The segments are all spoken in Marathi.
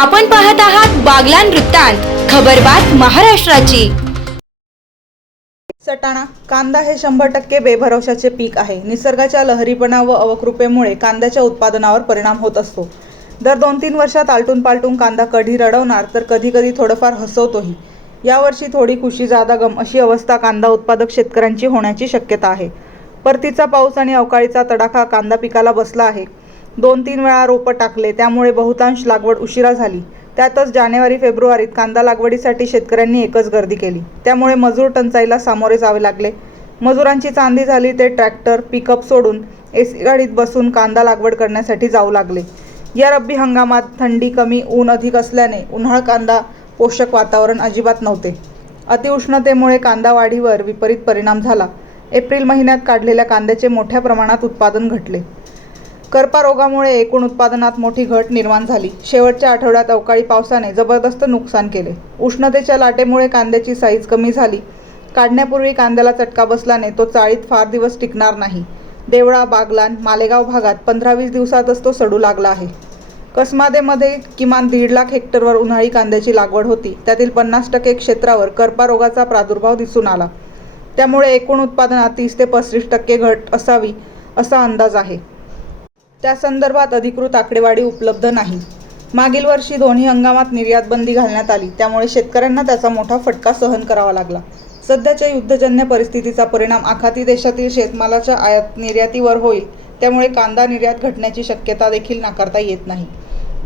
आपण पाहत आहात बागलान वृत्तांत खबरबात महाराष्ट्राची. सटाणा कांदा हे शंभर टक्के बेभरवशाचे पीक आहे. निसर्गाच्या लहरीपणा व अवकृपेमुळे कांद्याच्या उत्पादनावर परिणाम होत असतो. दर दोन तीन वर्षात आलटून पालटून कांदा कधी रडवणार तर कधी कधी थोडंफार हसवतोही. यावर्षी थोडी खुशी जादा गम अशी अवस्था कांदा उत्पादक शेतकऱ्यांची होण्याची शक्यता आहे. परतीचा पाऊस आणि अवकाळीचा तडाखा कांदा पिकाला बसला आहे. दोन तीन वेळा रोपं टाकले त्यामुळे बहुतांश लागवड उशिरा झाली. त्यातच जानेवारी फेब्रुवारीत कांदा लागवडीसाठी शेतकऱ्यांनी एकच गर्दी केली. त्यामुळे मजूर टंचाईला सामोरे जावे लागले. मजुरांची चांदी झाली ते ट्रॅक्टर पिकअप सोडून एसी गाडीत बसून कांदा लागवड करण्यासाठी जाऊ लागले. या रब्बी हंगामात थंडी कमी ऊन अधिक असल्याने उन्हाळ कांदा पोषक वातावरण अजिबात नव्हते. अतिउष्णतेमुळे कांदा वाढीवर विपरीत परिणाम झाला. एप्रिल महिन्यात काढलेल्या कांद्याचे मोठ्या प्रमाणात उत्पादन घटले. करपारोगामुळे एकूण उत्पादनात मोठी घट निर्माण झाली. शेवटच्या आठवड्यात अवकाळी पावसाने जबरदस्त नुकसान केले. उष्णतेच्या लाटेमुळे कांद्याची साईज कमी झाली. काढण्यापूर्वी कांद्याला चटका बसल्याने तो चाळीत फार दिवस टिकणार नाही. देवळा बागलान मालेगाव भागात पंधरा वीस दिवसातच तो सडू लागला आहे. कसमादेमध्ये किमान दीड लाख हेक्टरवर उन्हाळी कांद्याची लागवड होती. त्यातील पन्नास टक्के क्षेत्रावर कर्पारोगाचा प्रादुर्भाव दिसून आला. त्यामुळे एकूण उत्पादनात तीस ते पस्तीस टक्के घट असावी असा अंदाज आहे. त्या संदर्भात अधिकृत आकडेवारी उपलब्ध नाही. मागील वर्षी दोन्ही हंगामात निर्यात बंदी घालण्यात आली. त्यामुळे शेतकऱ्यांना त्याचा मोठा फटका सहन करावा लागला. सध्याच्या युद्धजन्य परिस्थितीचा परिणाम आखाती देशातील शेतमालाच्या आयात निर्यातीवर होईल. त्यामुळे कांदा निर्यात घटण्याची शक्यता देखील नाकारता येत नाही.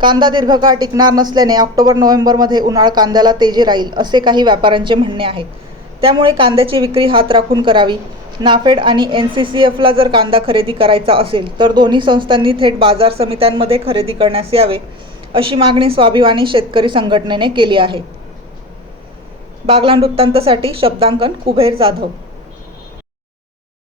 कांदा दीर्घकाळ टिकणार नसल्याने ऑक्टोबर नोव्हेंबरमध्ये उन्हाळ कांद्याला तेजी राहील असे काही व्यापाऱ्यांचे म्हणणे आहे. त्यामुळे कांद्याची विक्री हात राखून करावी. नाफेड आणि एन सी सी एफला जर कांदा खरेदी करायचा असेल तर दोन्ही संस्थांनी थेट बाजार समित्यांमध्ये खरेदी करण्यास यावे अशी मागणी स्वाभिमानी शेतकरी संघटनेने केली आहे. बागलान वृत्तांतसाठी शब्दांकन कुबेर जाधव